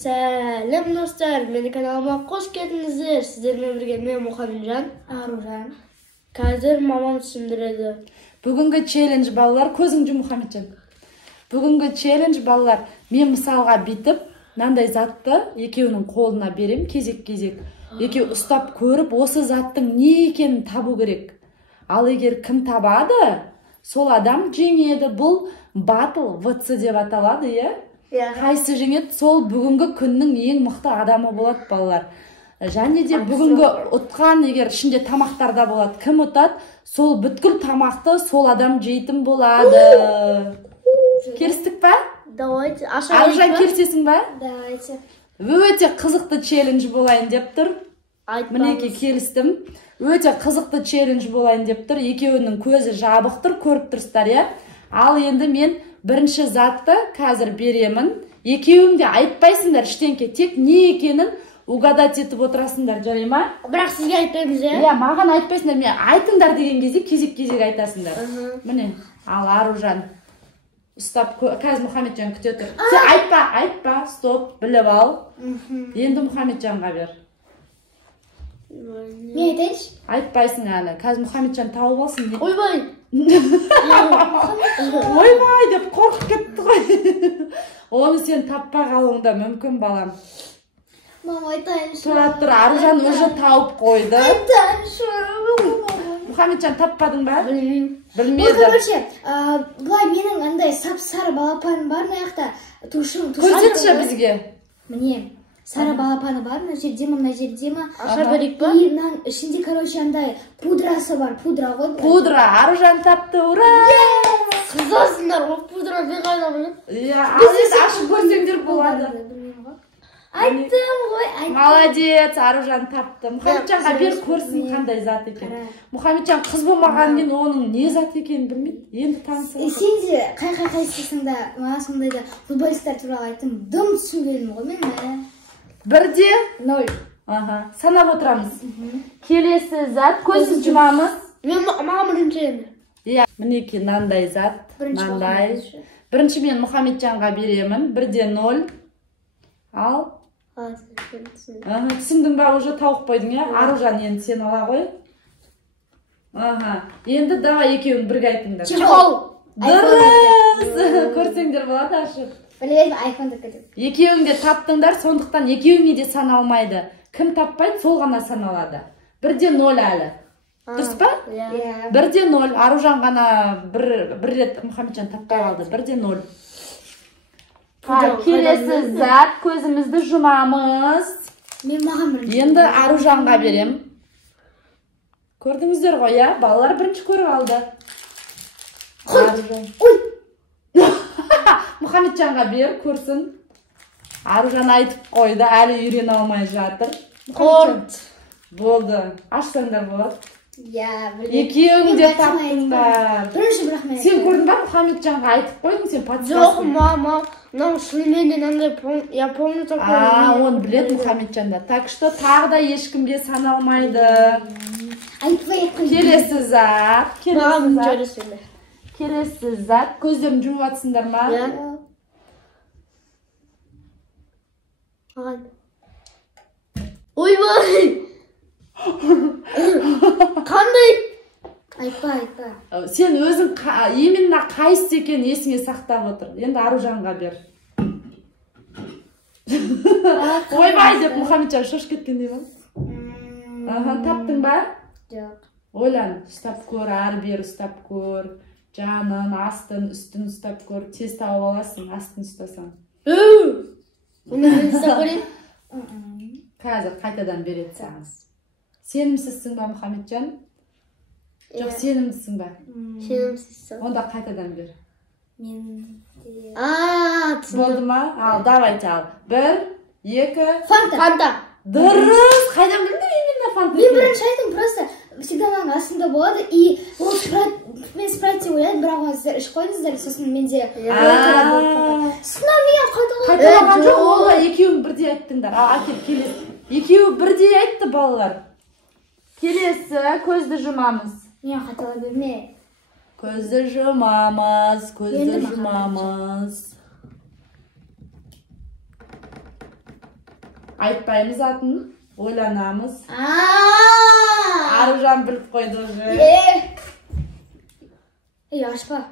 Selam dostlar, meni kanalıma hoş geldinizler. Sizlerle birge men Muhamedcan, Arужан. Қазір мамам түсіндіреді. Бүгінгі челлендж балалар, көзіңді Мұхамеджан. Бүгінгі челлендж балалар, мен мысалға битіп, мынандай затты екеуінің қолына берем, кезек-кезек. Екеу ұстап көріп, осы заттың не екенін табу керек. Ал егер кім табады, сол адам жеңеді. Бұл батл ВЦ деп аталады, е? Қайсы жеңеді, сол бүгінгі күннің ең мықты адамы болады балалар. Және де бүгінгі ұтқан егер ішінде тамақтарда болады. Кім ұтады, сол бүткіл тамақты сол адам жейтін болады. Келістік па? Давайте, Аружан, келісесің ба? Давайте. Өте қызықты челлендж болайын деп тұр. Мінеки келістім. Өте қызықты челлендж болайын деп тұр. Екеуінің көзі жабық тұр, көріп тұрсыздар, иә? Ал енді мен бірінші затты қазір беремін. Екеуің де айтпайсыңдар іштенке, тек не екенін угадать етіп отырасыңдар, жарай ма? Бірақ сізге айтпаймыз, иә? Иә, маған айтпайсыңдар, мен айтыңдар деген кезде кезек-кезек айтасыңдар. Міне, ал Аружан ұстап, қазір Мұхамеджан күте тұр. Сен айтпа, стоп, біліп ал. Енді Мұхамеджанға бер. Мен айтайыншы? Айтпайсың әлі. Қазір Мұхамеджан тауып алсын. Ойбай! Ойбай деп қорқып кетті ғой. Оны сен таппай қалуыңда мүмкін, балам. Мама, айтайыншы. Тұра тұр, Аружан уже тауып қойды. Айтайыншы. Мұхамеджан таппадың ба? Білмеді. Короче, бұлай менің андай сап-сары балапаным бар мына жақта. Көрсетші бізге. Міне, сары балапаны бар, мына жерде ма? Аша берейік па? И мынаның ішінде, короче, андай пудрасы бар, пудра ғой. Пудра, Аружан тапты, ура! Қызасыңдар, ол пудра мен қайда білем? Иә, ашып көрсеңдер болады. Айттым ғой, айттым. Молодец, Аружан тапты. Мұхамеджанға бер көрсін қандай зат екен. Мұхамеджан қыз болмаған кейін оның не зат екенін білмейді. Енді танысың. Сен де қай-қайсысында маған сондайда футболисттер туралы айттым. Дым түсінгенім ғой мен. 1-0. Санап отырамыз. Келесі зат, көзіміз жұмамыз. Маған бірінші енді. Иә, мінеки мынандай зат. Мынандай. Бірінші мен Мұхамеджанға беремін. 1-0. Ал. Түсіндің ба, уже тауып қойдың, иә? Аружан енді сен ала ғой. Енді давай екеуің бірге айтыңдар. Чехол! Дұрыс! Көрсеңдер болады ашып. Білем, айфонды көтіп. Екеуің де таптыңдар, сондықтан екеуіңе де саналмайды. Кім таппайды, сол ғана саналады. 1-0 әлі. Дұрыс па? 1-0. Аружан ғана бір рет Мұхамеджан таппай қалды. 1-0. Келесі зат, көзімізді жұмамыз. Мен маған бірінші. Енді Аружанға берем. Көрдіңіздер ғой, иә? Балалар бірінші көріп алды. Аружан. Мұхамеджанға бер, көрсін. Аружан айтып қойды, әлі үйрене алмай жатыр. Қорт. Болды. Ашсаңдар болады. Екеуің де таптыңдар. Бірінші бірақ мен. Сен көрдің ба, Мұхамеджанға айтып қойдың, сен подсказка. Жоқ, мама. Мынау шынымен андай, я помню такой. Он білет Мұхамеджанда. Так что тағы да ешкімге саналмайды. Айтпай. Келесі зат. Келесі зат. Көздерін жұмып атсыңдар ма? Ойбай! Қандай? Айтпа. Сен өзің именно қайсы екен есіңе сақтап отыр. Енді Аружанға бер. Ойбай деп Мұхамеджан шошып кеткендей ба? Таптың ба? Жоқ. Ойлан, ұстап көр, әрі-бері ұстап көр. Жанын, астын, үстін ұстап көр. Тез тауып аласың, астын ұстасаң. Оны мен ұстап көрейін? Қазір қайтадан береді саған. Сенімсізсің ба, Мұхамеджан? Жоқ, сенімдісің ба? Сенімсізсің. Онда қайтадан бер. Болды ма? Ал, давайте ал. 1, 2... Фанта. Дұрыс! Қайдан білдің именно фанта? Мен бірінші айтым, просто всегда маған астында болады, и ол мен спрайт деп ойлайды, бірақ оны сіздер ішіп қойдыңыздар, сосын менде сына мен қайталаған жоқ, олға екеуің бірдей айттыңдар. Әкел, келесі. Екеуі бірдей айтты балалар. Келесі, көзді жұмамыз. Мен қайтала берме. Көзді жұмамыз. Айтпаймыз атын, ойланамыз. Аружан біліп қойды уже. Ашпа.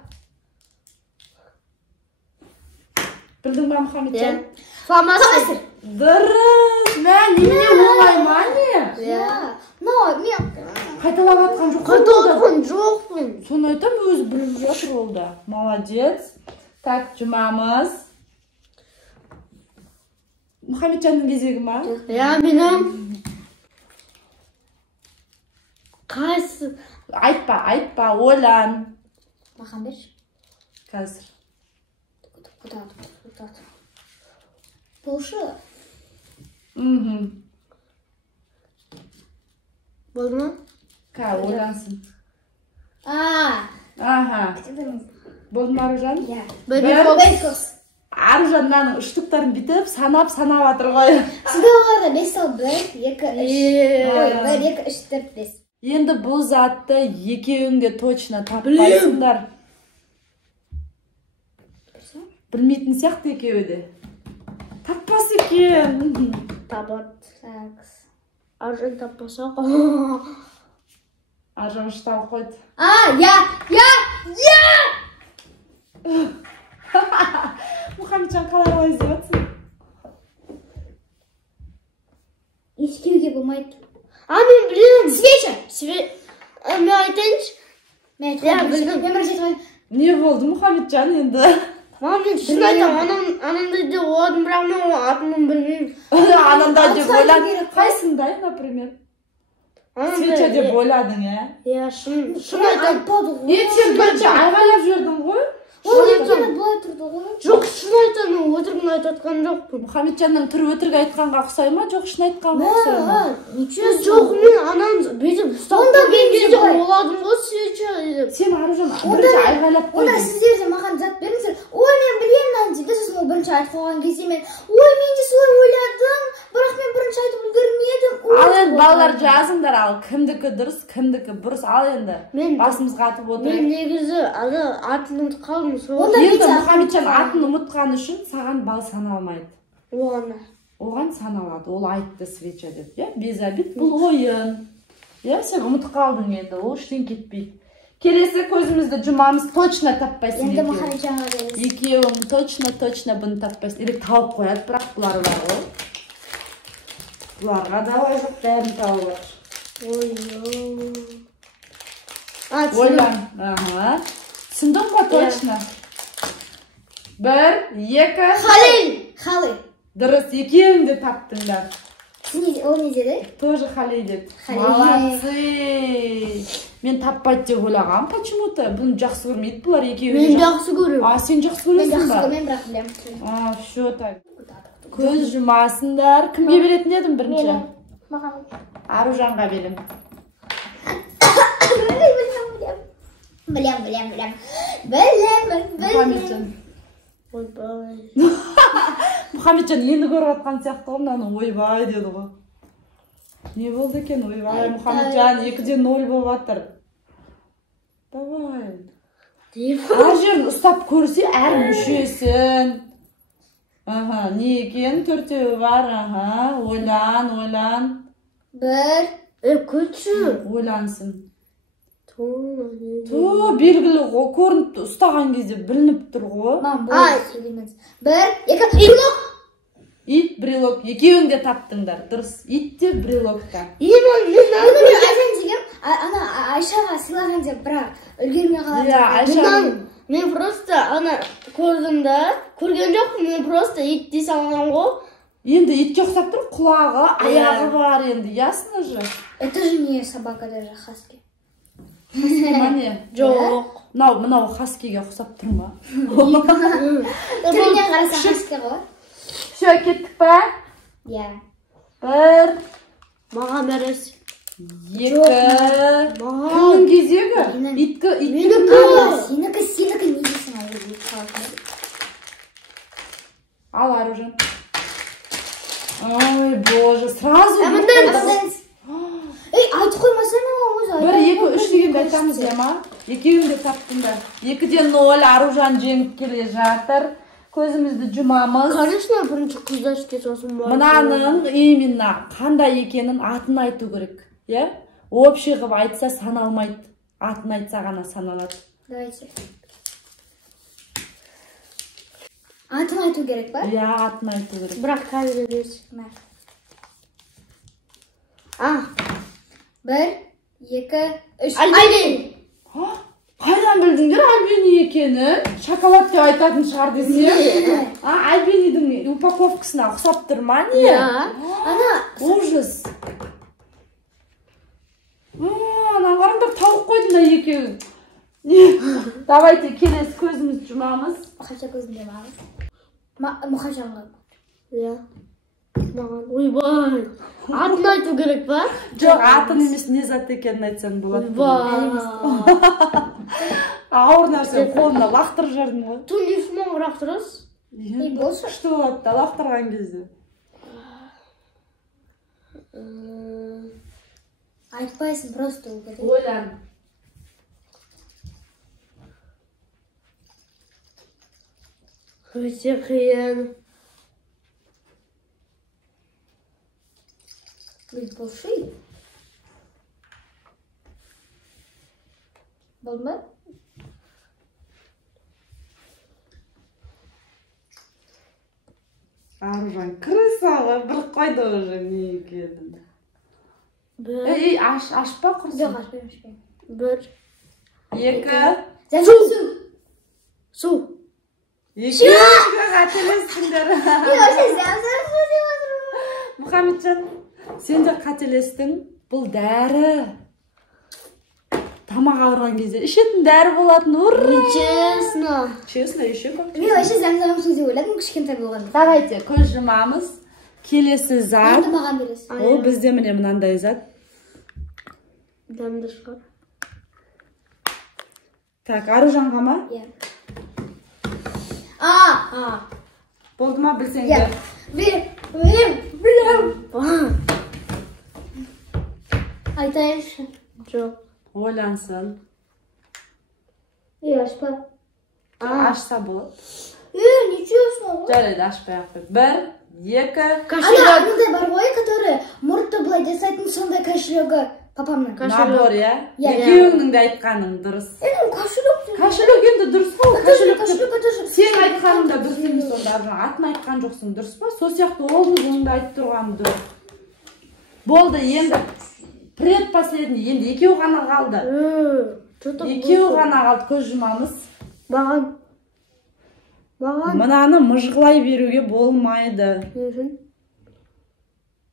Білдің ба, Мұхамеджан? Фломастер. Дұрыс. Мә, неме оңай ма не? Но, мен... Қайталап атқан жоқ. Қайталатқан жоқпын. Соны айтам, өзі біліп жатыр ол да. Молодец. Так, жұмамыз. Мұхамеджанның кезегі ма? Менің. Қайсы? Айтпа, ойлан. Маған берші. Қазір. Құтат. Болшы. Болды ма? Ойлансын. Аха. Болды ма, Аружан? Бейкос. Аружан мынаның үштіктарын бітіп, санап атыр ғой. Сізде оларда 5 сал 1, 2, 3. 1, 2, 3, 4, 5. Енді бұл затты екеуіңде точно таппайсыңдар. Білмейтін сияқты екеуі де. Таппас екен. Табат. Аружан таппаса. Аружан штал қойды. Мұхамеджан қалай іздеп жатсың? Ешкеуге болмайды. Мен білемін. Свеча. Мен айтайыншы. Мен бір жетіп. Не болды, Мұхамеджан енді? Мен шын айтам, анандай деп ойладым, бірақ мен атымын білмеймін. Анандай деп ойладың. Қайсындай, например? Свеча деп ойладың, Шын айтам. Сен бірінші айғайлап жібердің ғой? Ол екені бұлай тұрды ғой. Жоқ, шын айтам, мен өтірігін айтатқан жоқпын. Мұхамеджанның түрі өтірік айтқанға ұқсай ма? Жоқ, шын айтқанға ұқсай ма? Жоқ, мен анан бүйтіп ұстап көрген кезде ойладым ғой, свеча деп. Сен Аружан бірінші айғайлап қойдың. Онда сіздер де маған зат беріңіздер. Ой, мен білемін дейді. Сосын ол бірінші айтып қойған кезде мен, ой, мен де солай ойладым, бірақ мен бірінші айтып үлгермедім. Ал енді балалар жазыңдар, ал кімдікі дұрыс, кімдікі бұрыс. Ал енді басымызға атып отырайық. Мен негізі атын ұмытып қалдым. Енді Мұхамеджан атын ұмытқан үшін саған бал саналмайды. Оған саналады, ол айтты свеча деп. Без обид, бұл ойын. Сен ұмытып қалдың енді, ол іштен кетпейді. Келесі көзімізді жұмамыз, точно таппайсың екеуің. Енді Мұхамеджанға бересің. Екеуің точно бұны таппайсың. Ерек тауып қояды, бірақ бұлар бар ғой. Бұларға давай жоқ, бәрін тауып отыр. Ойлан. Түсіндің ба точно? 1, 2... Халил. Дұрыс, екеуің де таптыңдар. Ол не деді? Тоже Халил деді. Молодцы. Мен таппайды деп ойлағам, почему-то. Бұны жақсы көрмейді бұлар екеуі. Мен жақсы көрем. Сен жақсы көресің ба? Мен жақсы көрмеймін, бірақ білемін. Все так. Көз жұмасындар. Кімге беретін едім бірінші? Аружанға берем. Білем. Ойбай. Мұхамеджан енді көріп атқан сияқты ғой, мынаны ойбай деді ғой. Не болды екен, ойбай, Мұхамеджан 2-де 0 болып атыр. Давай. Әр жерін ұстап көрсе, әр мүшесін. Не екен, 4-еуі бар, ойлан. 1. Көтші. Ойлансын. Белгілі ғой, көрініп ұстаған кезде білініп тұр ғой. 1, 2, брелок. Ит, брелок. Екеуің де таптыңдар. Дұрыс. Ит те брелокта. Ана Айшаға сыйлаған деп, бірақ үлгермей қалады. Мен просто көрдім да, көрген жоқпын, мен просто ит дей салған ғой. Енді итке ұқсап тұр, құлағы, аяғы бар енді, ясно же? Это же не собака, даже хаски. Жоқ. Мынау хаскиге ұқсап тұр ма? Түрінен қараса хаски ғой. Все, кеттік па? 1. Маған бересің. 2. Кімнің кезегі? Иткі. Сенікі не дейсің ал, Аружан. Ой, боже, сразу. Айтып қоймасаң өзі. 1, 2, 3 дегенде айтамыз я ма? Екеуін де таптыңдар. 2-де 0 Аружан жеңіп келе жатыр. көзімізді жұмамыз. Конечно, бірінші қыздаршке сосын бар. Мынаның именно қандай екенін атын айту керек. Иә? Общий қылып айтса саналмайды. Атын айтса ғана саналады. Давайте. Атын айту керек па? Иә, атын айту керек. Бірақ қазір емес. Бір, екі, үш. Альбени! Қайдан білдіңдер Альбени екенін? Шоколад деп айтатын шығар десе. Альбенидің упаковкасына ұқсап тұр ма не? Ужас. Анан қараңдар, тауық қойдың да екеуін. Давайте келесі көзімізді жұмамыз. Мұқаша көзінде маған. Мұқашанға. Иә. Маған. Ойбай. Атын айту керек па? Жоқ, атын емес, не зат екенін айтсаң болады. Ойбай. Ауыр нәрсе қолына лақтырып жардың ғой. Түнде моңырақ тұрыз? Болшы. Күшті болады да лақтырған кезде. Айтпайсың, просто ұлғыды. Ойлан. Өте қиын. Болшы. Болды ма? Аружан крысаға бір қойды уже не екенін. Ашпа құрсын. Жоқ, ашпайым. Бір. Екі. Су. Су. Екі. Қателестіңдер. Мұхаммеджан, сен де қателестің. Бұл дәрі. Тамақ ауырған кезде ішетін дәрі болатын. Ура! Честно. Честно, еще как? Мен вообще зәм-зәм сөзі ойладым, кішкентай болғанда. Давайте, көз жұмамыз. Келесі зат. Енді маған бересің. Ол бізде міне мынандай зат. Дәмді шығар. Так, Аружанға ма? Иә. Болды ма білсеңдер? Білем. Айтайыншы. Жоқ. Ойлансын. Ашпа. Ашса болады. Ничего. Жарайды, ашпай ақ қой. Бір, екі. Анандай бар ғой, который мұртты былай жасайтын сондай кошелегі папамның. Набор, иә? Екеуіңнің де айтқаның дұрыс. Кошелек. Кошелек енді дұрыс қой. Кошелек. Сен айтқаның да дұрыс емес сонда. Атын айтқан жоқсың, дұрыс па? Сол сияқты олың да айтып тұрғаны дұрыс. Болды, енді предпоследний, енді екеу ғана қалды. Екеу ғана қалды, көз жұмамыз. Баған. Мынаны мұжғылай беруге болмайды.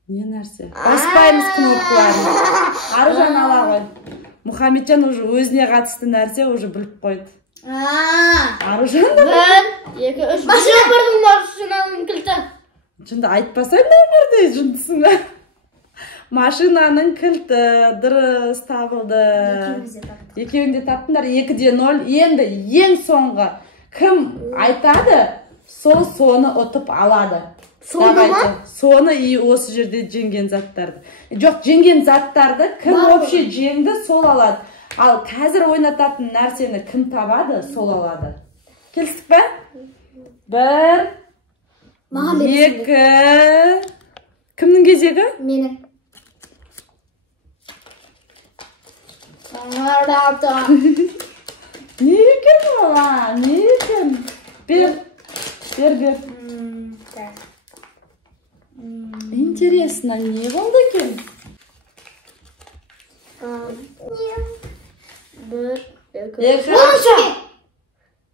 Не нәрсе? Баспаймыз кнопкаларын. Аружан ала ғой. Мұхаммеджан уже өзіне қатысты нәрсе уже біліп қойды. Аружан да? Бір, екі, үш. Бірдің машинаның кілті. Жынды айтпасай нөмірді, жындысың ба? Машинаның кілті дұрыс табылды. Екеуінде таптыңдар. 2-0. Енді ең соңғы кім айтады, соны ұтып алады. Соны ма? Соны и осы жерде жеңген заттарды. Жоқ, жеңген заттарды кім вообще жеңді, сол алады. Ал қазір ойнататын нәрсені кім табады, сол алады. Келістік пе? Бір, екі. Кімнің кезегі? Менің. Не екен ола? Не екен? Бер. Интересно, не болды екен? Бір, екі.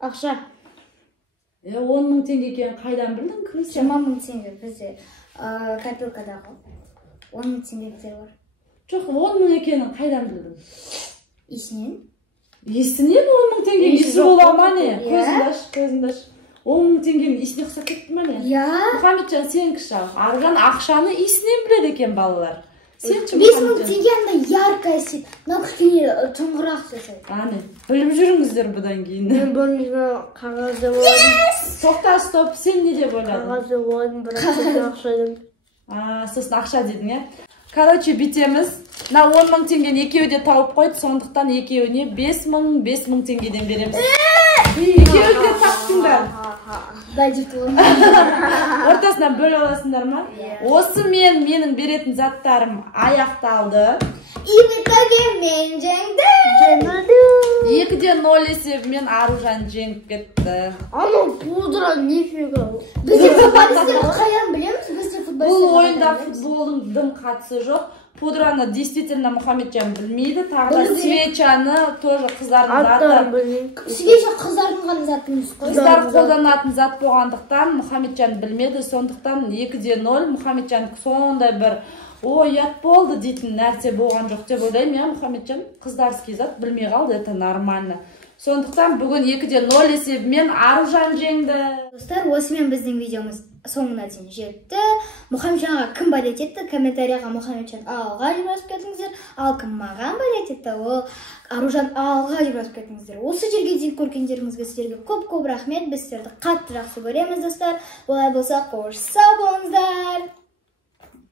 Ақша. 10 000 теңге екен қайдан білдің? 20 000 теңге бізде копилкадағы 10 000 теңгеліктер бар. Жоқ, 10 000 екенін қайдан білдің? Есінен? Есінен 10 000 теңге есі бола ма не? Көзіңді аш. 10 000 теңгенің есіне ұқсап кетті ма не? Иә. Мұхаммеджан, сен кіші ал. Аружан ақшаны есінен біледі екен балалар. 5 000 теңге андай яркая сет. Мынау кішкене тұңғырақ жасайды. Ане, біліп жүріңіздер бұдан кейін. Мен бөлімізге қағазды ойладым. Тоқта, стоп, сен не деп ойладың? Қағазды ойладым, бірақ ақша едім. Сосын ақша дедің, е? Короче, бітеміз. 10 000 теңгені екеуі де тауып қойды, сондықтан екеуіне 5 000 теңгеден береміз. Екеуі де таптыңдар. Ортасынан бөліп аласыңдар ма? Осы менің беретін заттарым аяқталды. И в итоге мен жеңдім. 2-0 есебімен Аружан жеңіп кетті. Ана пудра нифига. Бізде футболистерді қайдан білеміз? Бізде Бұл футболистер. ойында футболдың дым қатысы жоқ. Пудраны действительно Мұхамеджан білмейді. Тағы да свечаны тоже қыздардың заты. Свеча қыздардың ғана заты емес қой. Қыздар қолданатын зат болғандықтан Мұхамеджан білмеді. Сондықтан 2-0 Мұхамеджан сондай бір ұят болды дейтін нәрсе болған жоқ деп ойлаймын. Я Мұхамеджан қыздарский зат білмей қалды, это нормально. Сондықтан бүгін 2-0 есебімен Аружан жеңді. Достар, осымен біздің видеомыз соңына дейін жетті. Мұхамеджанға кім болеть етті? Комментарияға Мұхамеджан алға деп жазып кетіңіздер. Ал кім маған болеть етті? Ол Аружан алға деп жазып кетіңіздер. Осы жерге дейін көргендеріңізге сіздерге көп рахмет. Біз сіздерді қатты жақсы көреміз, достар. Олай болса, қош сау болыңыздар.